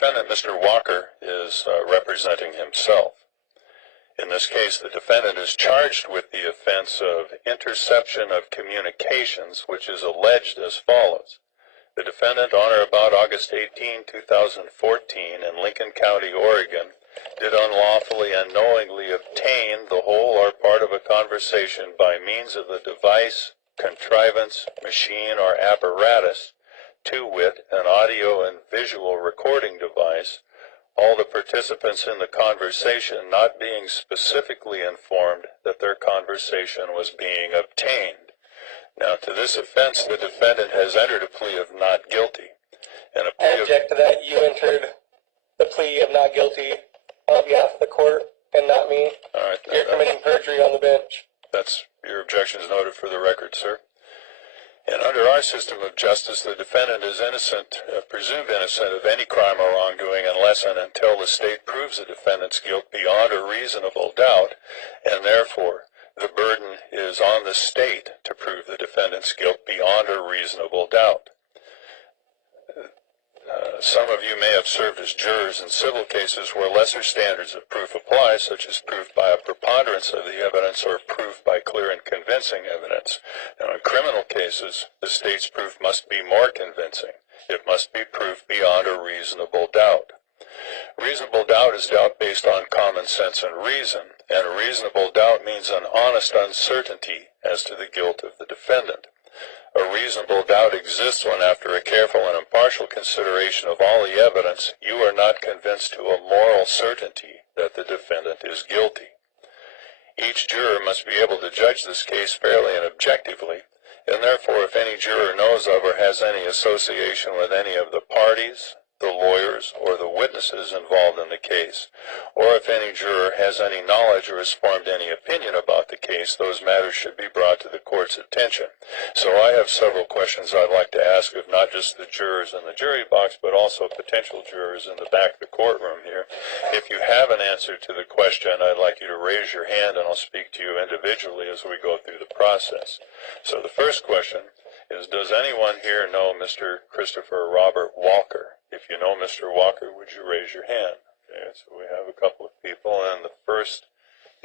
defendant, Mr. Walker, is representing himself. In this case, the defendant is charged with the offense of interception of communications, which is alleged as follows. The defendant, on or about August 18, 2014, in Lincoln County, Oregon, did unlawfully and knowingly obtain the whole or part of a conversation by means of the device, contrivance, machine, or apparatus, to wit, an audio and visual recording device, all the participants in the conversation not being specifically informed that their conversation was being obtained. Now, to this offense, the defendant has entered a plea of not guilty. And a plea I object to that. You entered the plea of not guilty on behalf of the court and not me. All right, You're committing perjury on the bench. That's your objections noted for the record, sir. And under our system of justice, the defendant is innocent, presumed innocent of any crime or wrongdoing unless and until the state proves the defendant's guilt beyond a reasonable doubt, and therefore the burden is on the state to prove the defendant's guilt beyond a reasonable doubt. Some of you may have served as jurors in civil cases where lesser standards of proof apply, such as proof by a preponderance of the evidence or proof by clear and convincing evidence. Now, in criminal cases, the state's proof must be more convincing. It must be proof beyond a reasonable doubt. Reasonable doubt is doubt based on common sense and reason, and reasonable doubt means an honest uncertainty as to the guilt of the defendant. A reasonable doubt exists when, after a careful and impartial consideration of all the evidence, you are not convinced to a moral certainty that the defendant is guilty. Each juror must be able to judge this case fairly and objectively, and therefore if any juror knows of or has any association with any of the parties, the lawyers, or the witnesses involved in the case, or if any juror has any knowledge or has formed any opinion about the case, those matters should be brought to the court's attention. So I have several questions I'd like to ask of not just the jurors in the jury box, but also potential jurors in the back of the courtroom here. If you have an answer to the question, I'd like you to raise your hand and I'll speak to you individually as we go through the process. So the first question is, does anyone here know Mr. Christopher Robert Walker? If you know Mr. Walker, would you raise your hand? Okay, so we have a couple of people, and the first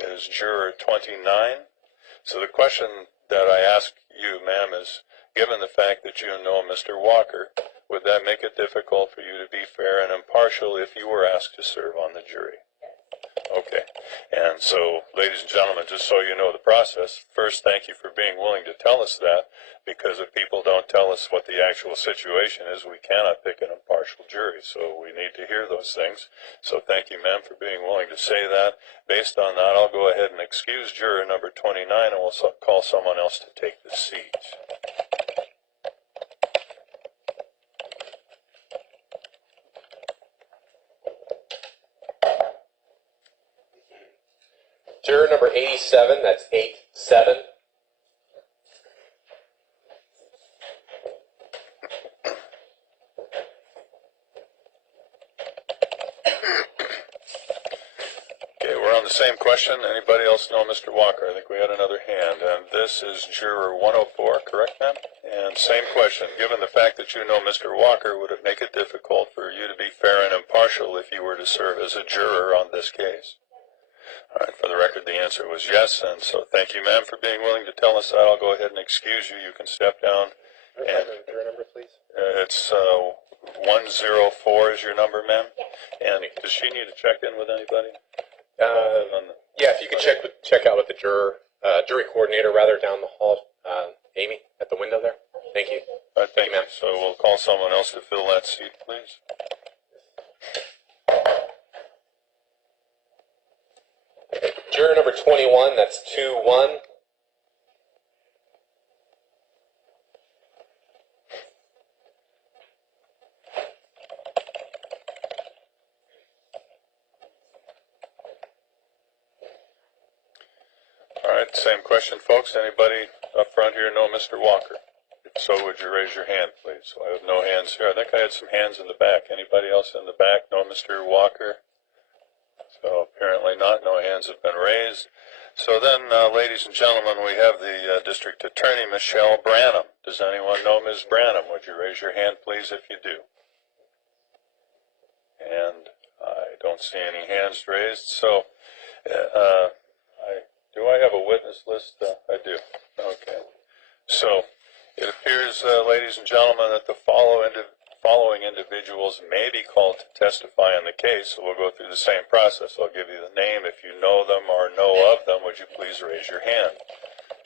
is Juror 29. So the question that I ask you, ma'am, is, given the fact that you know Mr. Walker, would that make it difficult for you to be fair and impartial if you were asked to serve on the jury? Okay, and so, ladies and gentlemen, just so you know the process, first, thank you for being willing to tell us that, because if people don't tell us what the actual situation is, we cannot pick an impartial jury, so we need to hear those things. So thank you, ma'am, for being willing to say that. Based on that, I'll go ahead and excuse juror number 29, and we'll call someone else to take the seat. Juror number 87, that's 8-7. Okay, we're on the same question. Anybody else know Mr. Walker? I think we had another hand, and this is Juror 104, correct, ma'am? And same question. Given the fact that you know Mr. Walker, would it make it difficult for you to be fair and impartial if you were to serve as a juror on this case? All right, for the record, the answer was yes, and so thank you, ma'am, for being willing to tell us that. I'll go ahead and excuse you. You can step down. And Juror number, please. It's 104 is your number, ma'am? And does she need to check in with anybody? Yeah, if you could check out with the jury coordinator rather down the hall, Amy, at the window there. Thank you. All right, thank you, ma'am. So we'll call someone else to fill that seat, please. Juror number 21, that's 2-1. All right, same question, folks. Anybody up front here know Mr. Walker? If so, would you raise your hand, please? So I have no hands here. I think I had some hands in the back. Anybody else in the back know Mr. Walker? So apparently not. No hands have been raised. So then, ladies and gentlemen, we have the District Attorney, Michelle Branham. Does anyone know Ms. Branham? Would you raise your hand, please, if you do? don't see any hands raised. So, do I have a witness list? I do. Okay. So, it appears, ladies and gentlemen, that the following individuals may be called to testify in the case. So we'll go through the same process. I'll give you the name. If you know them or know of them, would you please raise your hand?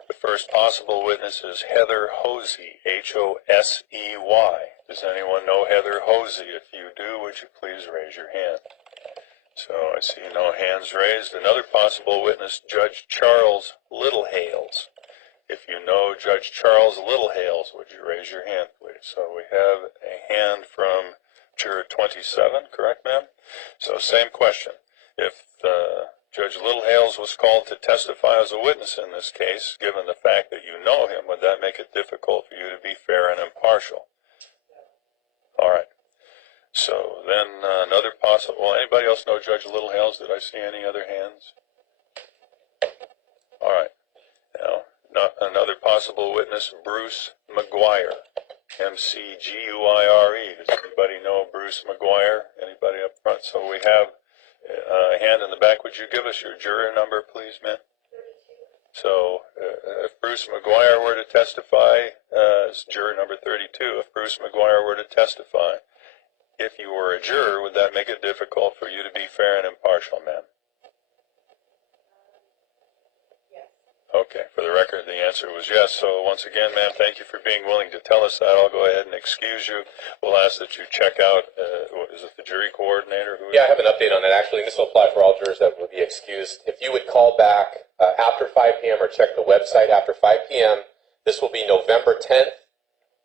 The first possible witness is Heather Hosey, H-O-S-E-Y. Does anyone know Heather Hosey? If you do, would you please raise your hand? So I see no hands raised. Another possible witness, Judge Charles Littlehales. If you know Judge Charles Littlehales, would you raise your hand, please? So we have a hand from Juror 27, correct, ma'am? So same question. If Judge Littlehales was called to testify as a witness in this case, given the fact that you know him, would that make it difficult for you to be fair and impartial? All right. So then another possible, anybody else know Judge Littlehales? Did I see any other hands? All right. Now, another possible witness, Bruce McGuire, M-C-G-U-I-R-E. Does anybody know Bruce McGuire? Anybody up front? So we have a hand in the back. Would you give us your juror number, please, ma'am? So if Bruce McGuire were to testify, as juror number 32, if Bruce McGuire were to testify, if you were a juror, would that make it difficult for you to be fair and impartial, ma'am? Yes. Okay, for the record, the answer was yes. So once again, ma'am, thank you for being willing to tell us that. I'll go ahead and excuse you. We'll ask that you check out, is it the jury coordinator? Yeah, I have an update on that, actually. This will apply for all jurors that would be excused. If you would call back after 5 p.m. or check the website after 5 p.m., this will be November 10th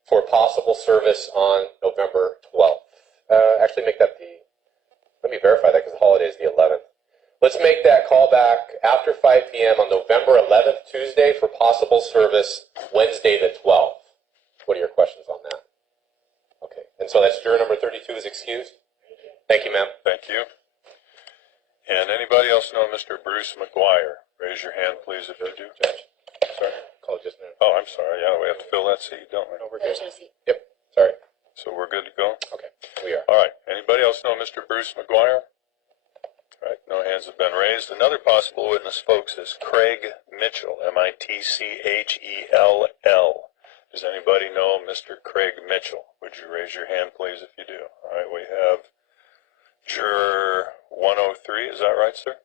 for possible service on November 12th. Actually make that let me verify that because the holiday is the 11th. Let's make that call back after 5 p.m. on November 11th, Tuesday, for possible service Wednesday the 12th. What are your questions on that? Okay, and so that's juror number 32 is excused? Thank you, ma'am. Thank you. And anybody else know Mr. Bruce McGuire? Raise your hand, please, if you do. Judge, sorry, call just now. Oh, I'm sorry. Yeah, we have to fill that seat, don't we? No, we're There's good. no seat. Yep, sorry. So we're good to go? Okay, we are. All right. Anybody else know Mr. Bruce McGuire? All right. No hands have been raised. Another possible witness, folks, is Craig Mitchell, M-I-T-C-H-E-L-L. Does anybody know Mr. Craig Mitchell? Would you raise your hand, please, if you do? All right. We have juror 103. Is that right, sir?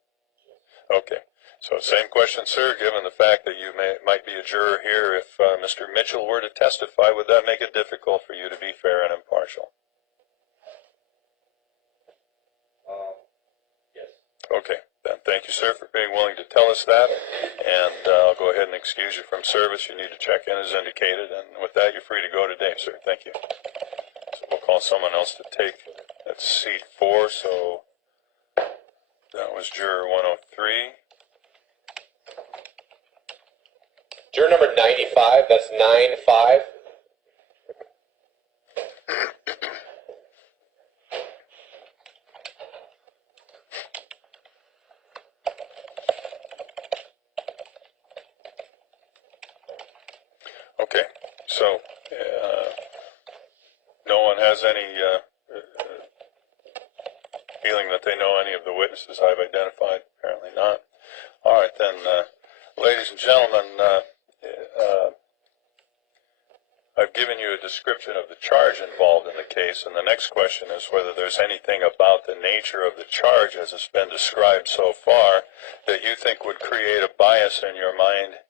Okay. So same question, sir. Given the fact that you might be a juror here, if Mr. Mitchell were to testify, would that make it difficult for you to be fair and impartial? Yes. Okay. Then thank you, sir, for being willing to tell us that. And I'll go ahead and excuse you from service. You need to check in as indicated. And with that, you're free to go today, sir. Thank you. So we'll call someone else to take that seat 4. So that was juror 103. Juror number 95, that's 9-5. Okay, so no one has any feeling that they know any of the witnesses I've identified? Apparently not. All right, then, ladies and gentlemen, I've given you a description of the charge involved in the case, and the next question is whether there's anything about the nature of the charge as it's been described so far that you think would create a bias in your mind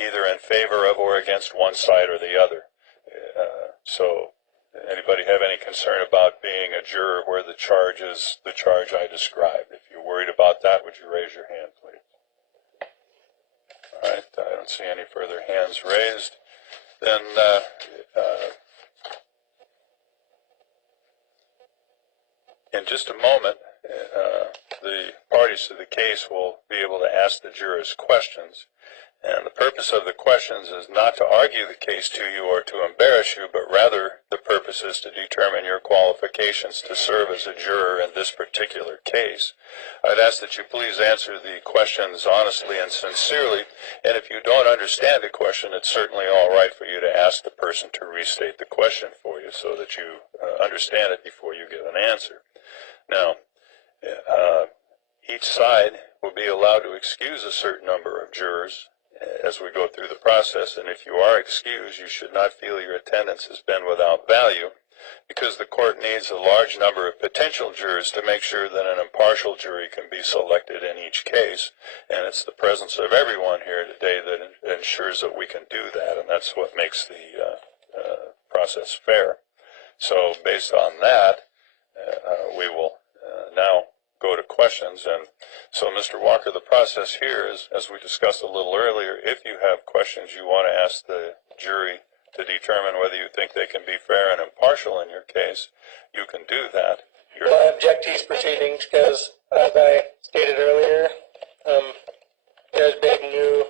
either in favor of or against one side or the other. So anybody have any concern about being a juror where the charge is the charge I described? If you're worried about that, would you raise your hand, please? All right, I don't see any further hands raised. Then in just a moment, the parties to the case will be able to ask the jurors questions. And the purpose of the questions is not to argue the case to you or to embarrass you, but rather the purpose is to determine your qualifications to serve as a juror in this particular case. I'd ask that you please answer the questions honestly and sincerely, and if you don't understand a question, it's certainly all right for you to ask the person to restate the question for you so that you understand it before you give an answer. Now, Each side will be allowed to excuse a certain number of jurors as we go through the process, and if you are excused, you should not feel your attendance has been without value, because the court needs a large number of potential jurors to make sure that an impartial jury can be selected in each case, and it's the presence of everyone here today that ensures that we can do that, and that's what makes the process fair. So based on that, we will now go to questions. And so, Mr. Walker, the process here is, as we discussed a little earlier, if you have questions you want to ask the jury to determine whether you think they can be fair and impartial in your case, you can do that. I object to these proceedings because, as I stated earlier, there's been new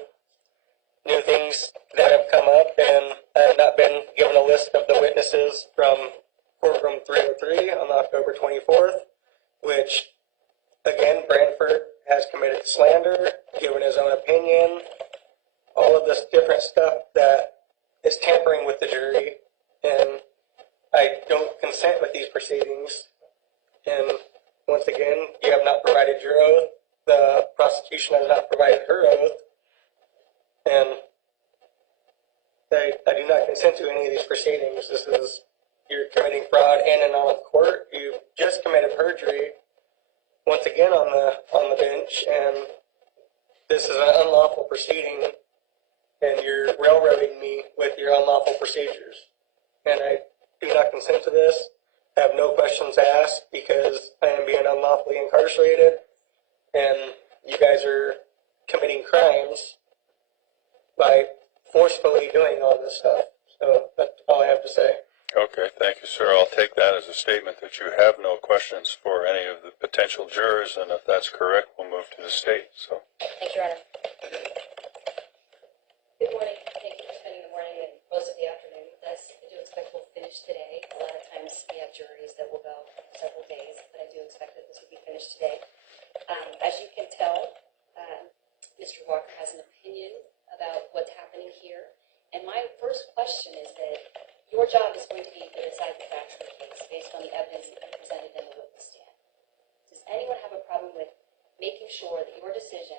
things that have come up, and I have not been given a list of the witnesses from courtroom 303 on October 24th, which, again, Branford has committed slander, given his own opinion, all of this different stuff that is tampering with the jury, and I don't consent with these proceedings. And once again, you have not provided your oath, the prosecution has not provided her oath, and I do not consent to any of these proceedings. You're committing fraud in and out of court. You just committed perjury once again on the bench, and this is an unlawful proceeding, and you're railroading me with your unlawful procedures. And I do not consent to this. I have no questions asked because I am being unlawfully incarcerated, and you guys are committing crimes by forcefully doing all this stuff. So that's all I have to say. Okay, thank you, sir. I'll take that as a statement that you have no questions for any of the potential jurors, and if that's correct, we'll move to the state. So, thank you, Your Honor. Good morning. Thank you for spending the morning and most of the afternoon with us. I do expect we'll finish today. A lot of times we have juries that will go several days, but I do expect that this will be finished today. As you can tell, Mr. Walker has an opinion about what's happening here. And my first question is that your job is going to be to decide the facts of the case based on the evidence that you presented in the witness stand. Does anyone have a problem with making sure that your decision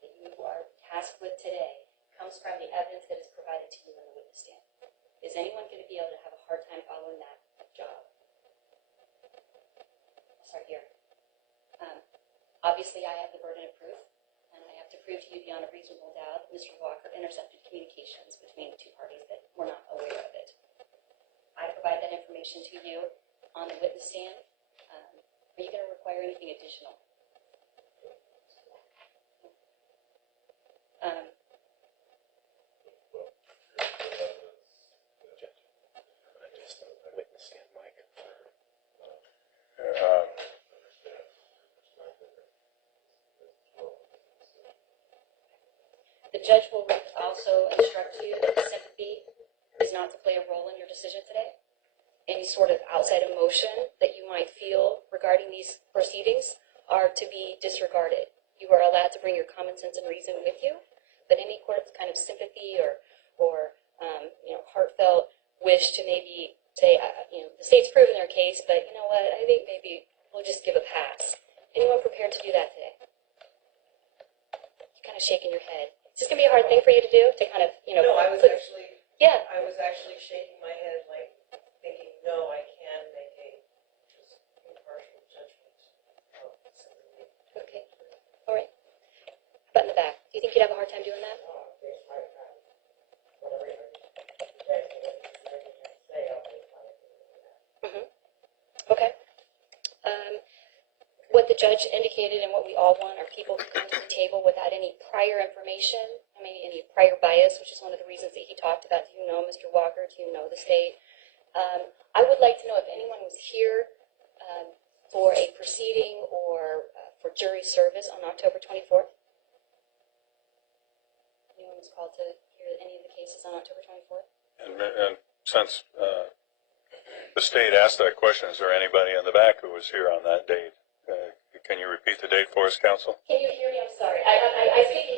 that you are tasked with today comes from the evidence that is provided to you in the witness stand? Is anyone going to be able to have a hard time following that job? I'll start here. Obviously, I have the burden of proof, and I have to prove to you beyond a reasonable doubt that Mr. Walker intercepted communications between two parties that were not aware of it. I provide that information to you on the witness stand. Are you going to require anything additional? Witness stand, Mike. The judge will also instruct you that the sympathy is not to play a role in your decision today. Any sort of outside emotion that you might feel regarding these proceedings are to be disregarded. You are allowed to bring your common sense and reason with you, but any kind of sympathy or heartfelt wish to maybe say, the state's proven their case, but you know what, I think maybe we'll just give a pass. Anyone prepared to do that today? You're kind of shaking your head. Is this going to be a hard thing for you to do? To kind of, No, I was actually shaking my head, like thinking, no, I can make a just impartial judgment of something. Okay. All right. How about in the back? Do you think you'd have a hard time doing that? Okay. What the judge indicated and what we all want are people who come to the table without any prior information, any prior bias, which is one of the reasons that he talked about. Do you know Mr. Walker? Do you know the state? I would like to know if anyone was here for a proceeding or for jury service on October 24th. Anyone was called to hear any of the cases on October 24th? and since the state asked that question, is there anybody in the back who was here on that date? Can you repeat the date for us, counsel? Can you hear me? I'm sorry. I speak